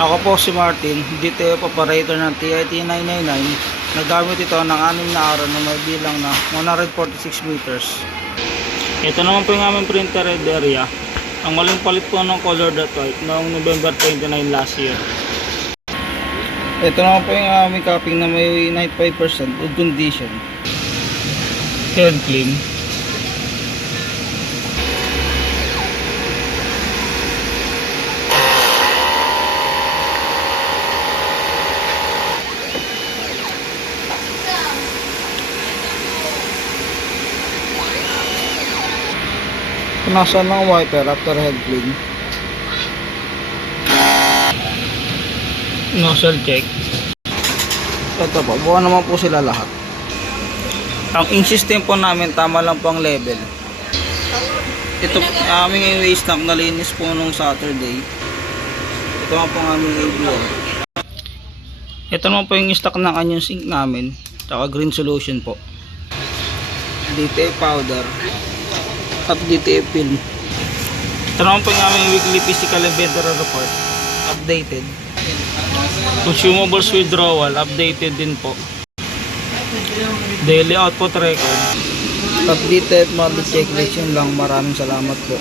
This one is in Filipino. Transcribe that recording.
Ako po si Martin, detail operator ng TIT 999. Nagamit ito ng 6 na araw na may bilang na 146 meters. Ito naman po yung aming printer red area. Ang maling palit po ng color dot white noong November 29 last year. Ito naman po yung aming copying na may 95% good condition. Head clean. Punasan ng wiper after head clean. Nozzle check. Ito po, buwan naman po sila lahat. Ang ink system po namin tama lang po ang level. Ito aming waste stock na linis po nung Saturday. Ito nga po ang aming ABL. Ito naman po yung stock ng kanyang sink namin, tsaka green solution po. DTA powder at DTA film. Ito naman po yung aming weekly physical inventory report, updated. Consumables withdrawal, updated din po. Daily output record at DTA monthly checklist. Yun lang, maraming salamat po.